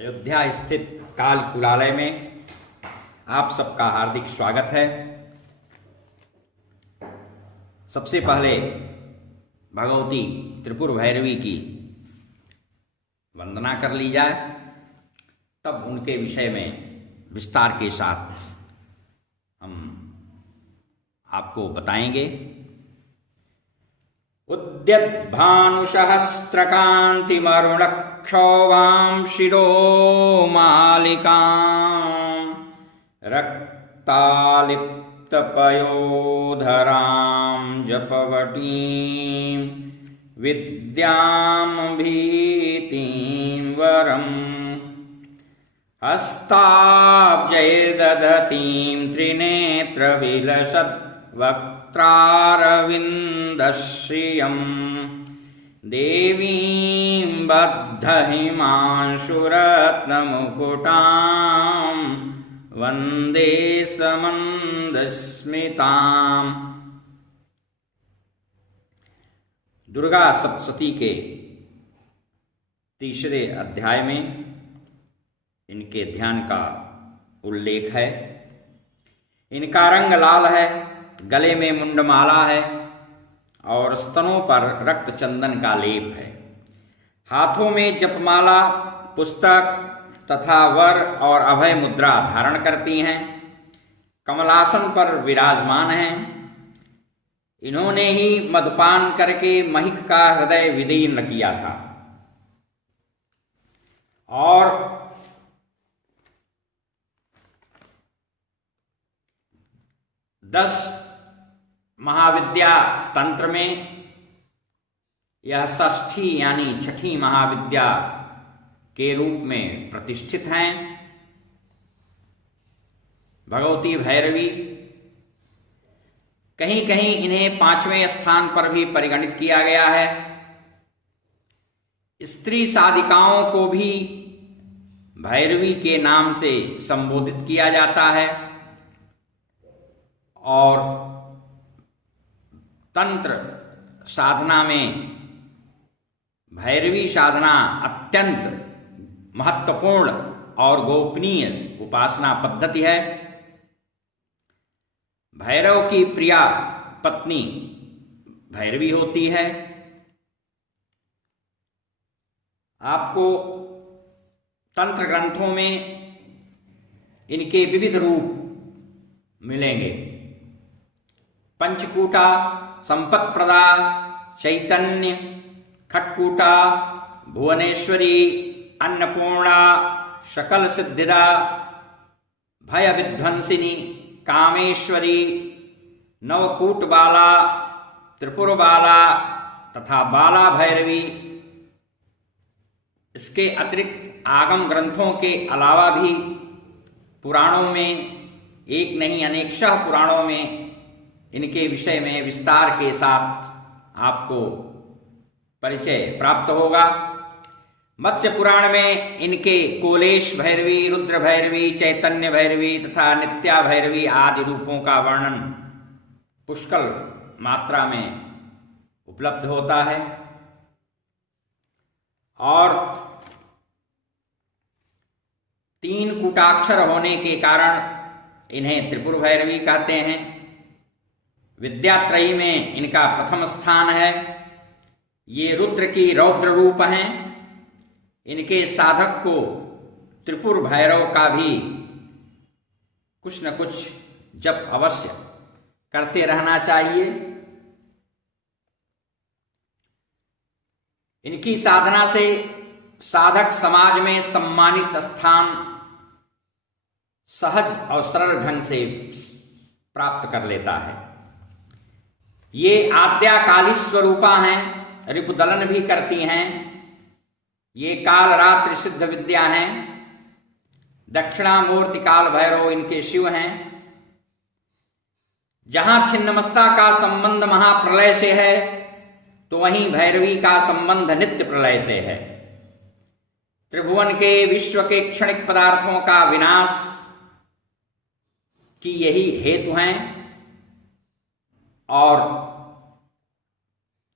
अयोध्या स्थित काल कुलालय में आप सबका हार्दिक स्वागत है। सबसे पहले भगवती त्रिपुर भैरवी की वंदना कर ली जाए, तब उनके विषय में विस्तार के साथ हम आपको बताएंगे। उद्यद्भानुसहस्रकान्तिमरुणक्षोभां शिरोमालिकां रक्तालिप्तपयोधरां जपवटीं विद्यां भीतिं वरम् हस्ताब्जैर्दधतीं त्रिनेत्रविलसद्वक्त्रारविन्दश्रियं देवीं बद्धहिमांशुरत्नमुकुटां वन्दे समन्दस्मिताम्। दुर्गा सप्तशती के तीसरे अध्याय में इनके ध्यान का उल्लेख है। इनका रंग लाल है, गले में मुंडमाला है और स्तनों पर रक्त चंदन का लेप है। हाथों में जपमाला, पुस्तक तथा वर और अभय मुद्रा धारण करती हैं। कमलासन पर विराजमान हैं। इन्होंने ही मदपान करके महिष का हृदय विदीर्ण किया था और 10 महाविद्या तंत्र में यह षष्ठी यानी छठी महाविद्या के रूप में प्रतिष्ठित हैं। भगवती भैरवी, कहीं कहीं इन्हें 5वें स्थान पर भी परिगणित किया गया है। स्त्री साधिकाओं को भी भैरवी के नाम से संबोधित किया जाता है और तंत्र साधना में भैरवी साधना अत्यंत महत्वपूर्ण और गोपनीय उपासना पद्धति है। भैरव की प्रिया पत्नी भैरवी होती है। आपको तंत्र ग्रंथों में इनके विविध रूप मिलेंगे। पंचकूटा, संपत्प्रदा, चैतन्य, खटकूटा, भुवनेश्वरी, अन्नपूर्णा, सकल सिद्धिदा, भय विध्वंसिनी, कामेश्वरी, नवकूट बाला, त्रिपुर बाला तथा बाला भैरवी। इसके अतिरिक्त आगम ग्रंथों के अलावा भी पुराणों में, एक नहीं अनेकशः पुराणों में इनके विषय में विस्तार के साथ आपको परिचय प्राप्त होगा। मत्स्य पुराण में इनके कोलेश भैरवी, रुद्र भैरवी, चैतन्य भैरवी तथा नित्या भैरवी आदि रूपों का वर्णन पुष्कल मात्रा में उपलब्ध होता है और 3 कूटाक्षर होने के कारण इन्हें त्रिपुर भैरवी कहते हैं। विद्यात्रयी में इनका प्रथम स्थान है। ये रुद्र की रौद्र रूप हैं। इनके साधक को त्रिपुर भैरव का भी कुछ न कुछ जप अवश्य करते रहना चाहिए। इनकी साधना से साधक समाज में सम्मानित स्थान सहज और सरल ढंग से प्राप्त कर लेता है। ये आद्याकाली स्वरूपा हैं, रिपुदलन भी करती हैं। ये काल रात्रि सिद्ध विद्या हैं। दक्षिणामूर्ति काल भैरव इनके शिव हैं। जहां छिन्नमस्ता का संबंध महाप्रलय से है, तो वहीं भैरवी का संबंध नित्य प्रलय से है। त्रिभुवन के विश्व के क्षणिक पदार्थों का विनाश की यही हेतु हैं और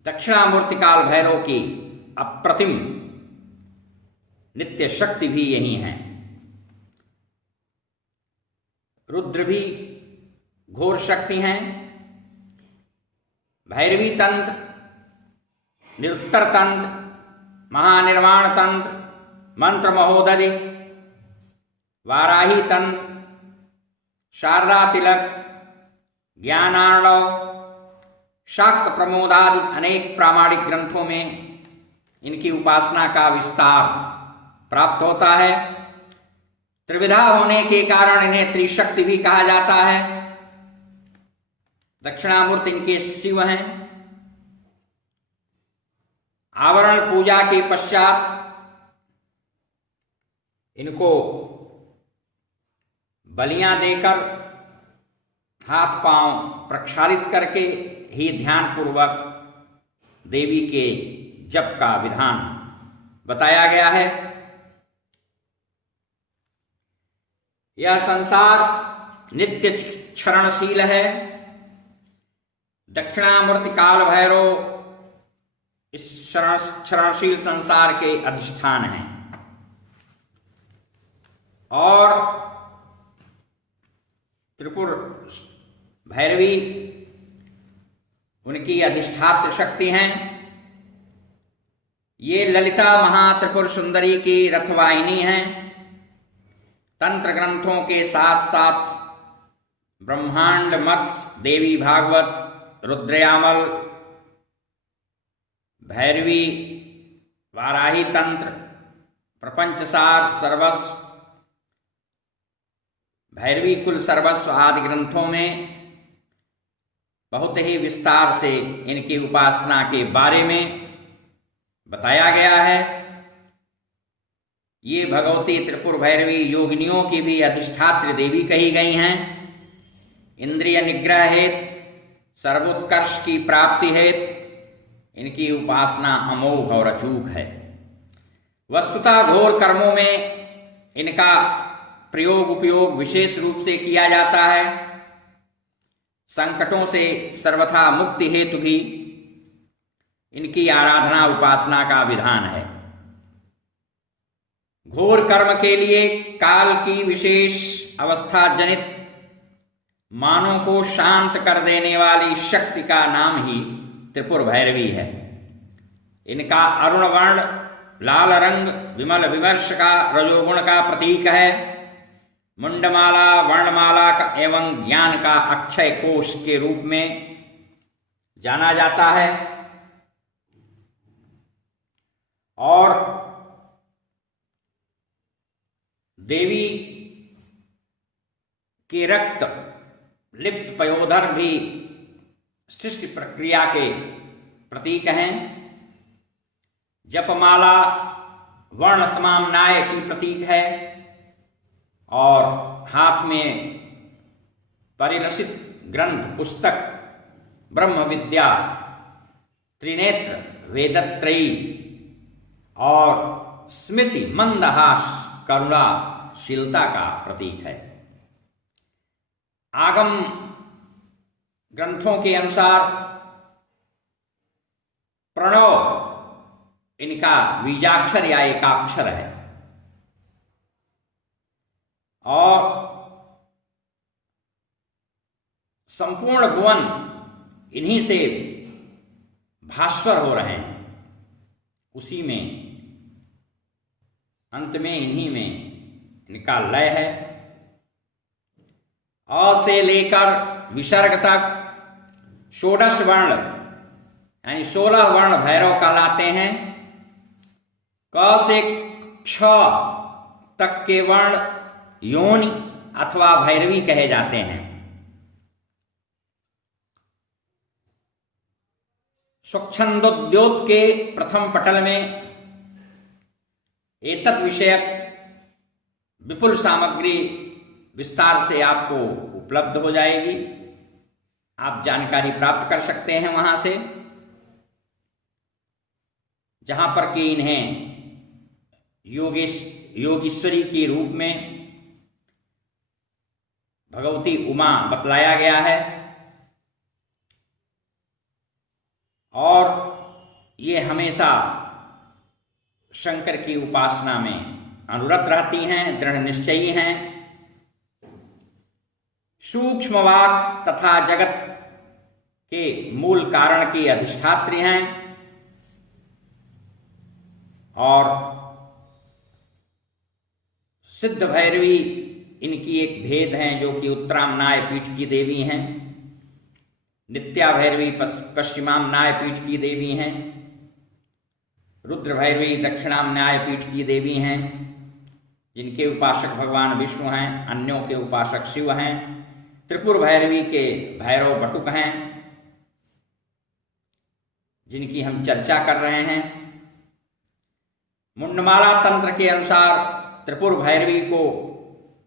दक्षिणामूर्ति काल भैरव की अप्रतिम नित्य शक्ति भी यही हैं। रुद्र भी घोर शक्ति हैं। भैरवी तंत्र, निरुत्तर तंत्र, महानिर्वाण तंत्र, मंत्र महोदधि, वाराही तंत्र, शारदा तिलक, ज्ञानार्णव, शाक्त प्रमोदादि अनेक प्रामाणिक ग्रंथों में इनकी उपासना का विस्तार प्राप्त होता है। त्रिविधा होने के कारण इन्हें त्रिशक्ति भी कहा जाता है। दक्षिणामूर्ति इनके शिव हैं। आवरण पूजा के पश्चात इनको बलियां देकर हाथ पांव प्रक्षालित करके ही ध्यान पूर्वक देवी के जप का विधान बताया गया है। यह संसार नित्य क्षरणशील है। दक्षिणामूर्ति काल भैरव इस क्षरणशील संसार के अधिष्ठान हैं और त्रिपुर भैरवी उनकी अधिष्ठात्र शक्ति हैं। ये ललिता महात्रिपुर सुंदरी की रथवाहिनी हैं। तंत्र ग्रंथों के साथ साथ ब्रह्मांड मत्स्य, देवी भागवत, रुद्रयामल, भैरवी, वाराही तंत्र, प्रपंचसार, सर्वस्व, भैरवी कुल सर्वस्व आदि ग्रंथों में बहुत ही विस्तार से इनकी उपासना के बारे में बताया गया है। ये भगवती त्रिपुर भैरवी योगिनियों की भी अधिष्ठात्री देवी कही गई हैं। इंद्रिय निग्रह हेतु, सर्वोत्कर्ष की प्राप्ति हेतु इनकी उपासना अमोघ और अचूक है। वस्तुतः घोर कर्मों में इनका प्रयोग उपयोग विशेष रूप से किया जाता है। संकटों से सर्वथा मुक्ति हेतु भी इनकी आराधना उपासना का विधान है। घोर कर्म के लिए काल की विशेष अवस्था जनित मानों को शांत कर देने वाली शक्ति का नाम ही त्रिपुर भैरवी है। इनका अरुण वर्ण, लाल रंग विमल विमर्श का रजोगुण का प्रतीक है। मुंडमाला वर्णमाला का एवं ज्ञान का अक्षय कोश के रूप में जाना जाता है और देवी के रक्त लिप्त पयोधर भी सृष्टि प्रक्रिया के प्रतीक हैं। जपमाला वर्ण समाम्नाय की प्रतीक है और हाथ में परिलसित ग्रंथ पुस्तक ब्रह्म विद्या, त्रिनेत्र वेदत्रयी और स्मृति मंदहास करुणाशीलता का प्रतीक है। आगम ग्रंथों के अनुसार प्रणव इनका बीजाक्षर या एकाक्षर है और संपूर्ण भुवन इन्हीं से भास्वर हो रहे हैं। उसी में अंत में इन्हीं में इनका लय है। अ से लेकर विसर्ग तक षोडश वर्ण यानी 16 वर्ण भैरव कहलाते हैं। क से क्ष तक के वर्ण योनि अथवा भैरवी कहे जाते हैं। स्वच्छंदोद्योत के प्रथम पटल में एतत् विषयक विपुल सामग्री विस्तार से आपको उपलब्ध हो जाएगी। आप जानकारी प्राप्त कर सकते हैं वहां से, जहां पर कि इन्हें योगीश्वरी के रूप में भगवती उमा बतलाया गया है और ये हमेशा शंकर की उपासना में अनुरत रहती हैं, दृढ़ निश्चयी हैं, सूक्ष्म वाक तथा जगत के मूल कारण की अधिष्ठात्री हैं और सिद्ध भैरवी इनकी एक भेद हैं जो कि उत्तरामनाय पीठ की देवी हैं। नित्या भैरवी पश्चिमामनाय पीठ की देवी हैं। रुद्र भैरवी दक्षिणामनाय पीठ की देवी हैं, जिनके उपासक भगवान विष्णु हैं, अन्यों के उपासक शिव हैं। त्रिपुर भैरवी के भैरव बटुक हैं, जिनकी हम चर्चा कर रहे हैं। मुंडमाला तंत्र के अनुसार त्रिपुर भैरवी को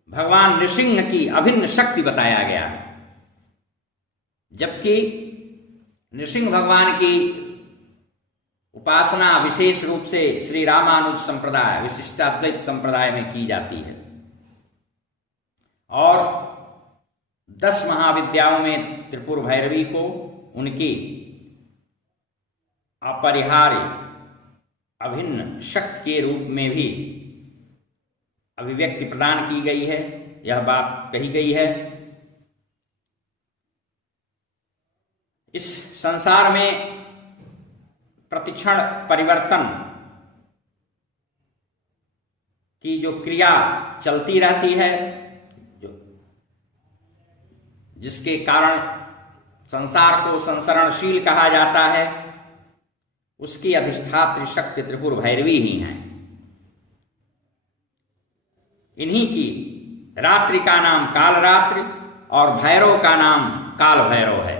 भगवान नृसिंह की अभिन्न शक्ति बताया गया है, जबकि नृसिंह भगवान की उपासना विशेष रूप से श्री रामानुज संप्रदाय, विशिष्टाद्वैत संप्रदाय में की जाती है और 10 महाविद्याओं में त्रिपुर भैरवी को उनकी अपरिहार्य अभिन्न शक्ति के रूप में भी अभिव्यक्ति प्रदान की गई है। यह बात कही गई है। इस संसार में प्रतिक्षण परिवर्तन की जो क्रिया चलती रहती है, जिसके कारण संसार को संसरणशील कहा जाता है, उसकी अधिष्ठात्री शक्ति त्रिपुर भैरवी ही हैं। इन्हीं की रात्रि का नाम कालरात्रि और भैरव का नाम काल भैरव है।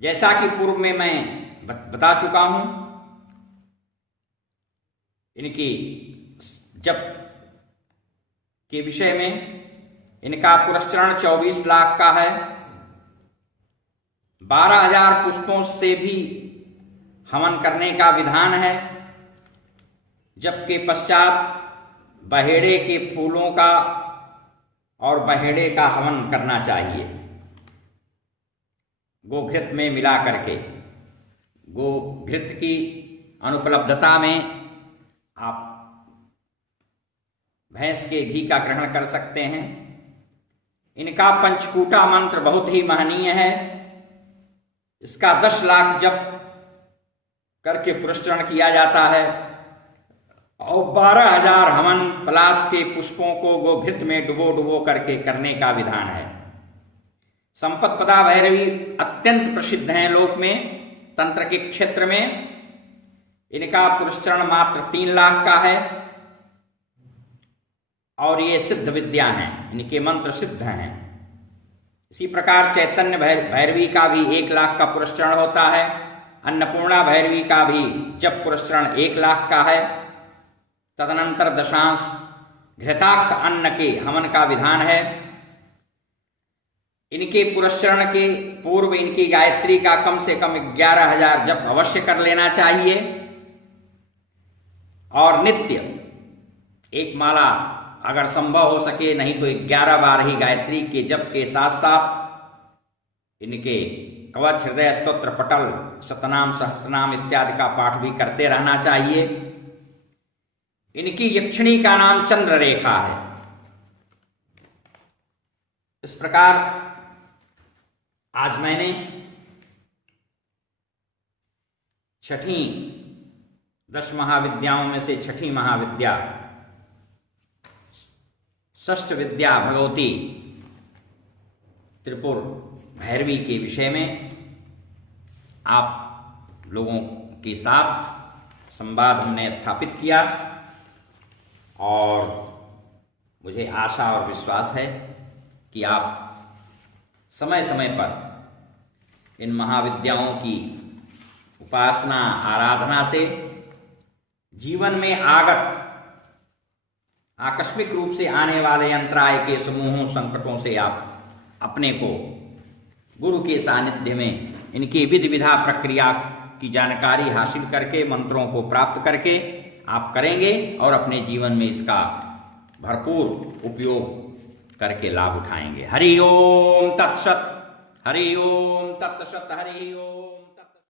जैसा कि पूर्व में मैं बता चुका हूं, इनकी जप के विषय में इनका पुरस्चरण 24 लाख का है। 12,000 पुष्पों से भी हवन करने का विधान है, जबकि पश्चात बहेड़े के फूलों का और बहेड़े का हवन करना चाहिए, गोघृत में मिला करके। गोघृत की अनुपलब्धता में आप भैंस के घी का ग्रहण कर सकते हैं। इनका पंचकूटा मंत्र बहुत ही महनीय है। इसका 10 लाख जप करके पुरस्चरण किया जाता है और 12,000 हवन पलाश के पुष्पों को गोघृत में डुबो डुबो करके करने का विधान है। संपत्पदा भैरवी अत्यंत प्रसिद्ध हैं लोक में, तंत्र के क्षेत्र में। इनका पुरस्चरण मात्र 3 लाख का है और ये सिद्ध विद्या हैं, इनके मंत्र सिद्ध हैं। इसी प्रकार चैतन्य भैरवी का भी 1 लाख का पुरस्चरण होता है। अन्नपूर्णा भैरवी का भी जप पुरस्चरण 1 लाख का है। तदनंतर दशांश घृताक्त अन्न के हवन का विधान है। इनके पुरस्चरण के पूर्व इनकी गायत्री का कम से कम 11,000 जप अवश्य कर लेना चाहिए और नित्य 1 माला अगर संभव हो सके, नहीं तो 11 बार ही गायत्री के जप के साथ साथ इनके कवच, हृदय स्तोत्र, पटल, शतनाम, सहस्त्रनाम इत्यादि का पाठ भी करते रहना चाहिए। इनकी यक्षिणी का नाम चंद्र रेखा है। इस प्रकार आज मैंने 6ठी 10 महाविद्याओं में से 6ठी महाविद्या षष्ठ विद्या भगवती त्रिपुर भैरवी के विषय में आप लोगों के साथ संवाद हमने स्थापित किया और मुझे आशा और विश्वास है कि आप समय समय पर इन महाविद्याओं की उपासना आराधना से जीवन में आगत आकस्मिक रूप से आने वाले अंतराय के समूहों संकटों से आप अपने को गुरु के सानिध्य में इनकी विधि विधा प्रक्रिया की जानकारी हासिल करके मंत्रों को प्राप्त करके आप करेंगे और अपने जीवन में इसका भरपूर उपयोग करके लाभ उठाएंगे। हरि ओम तत्सत, हरि ओम तत्सत, हरि ओम।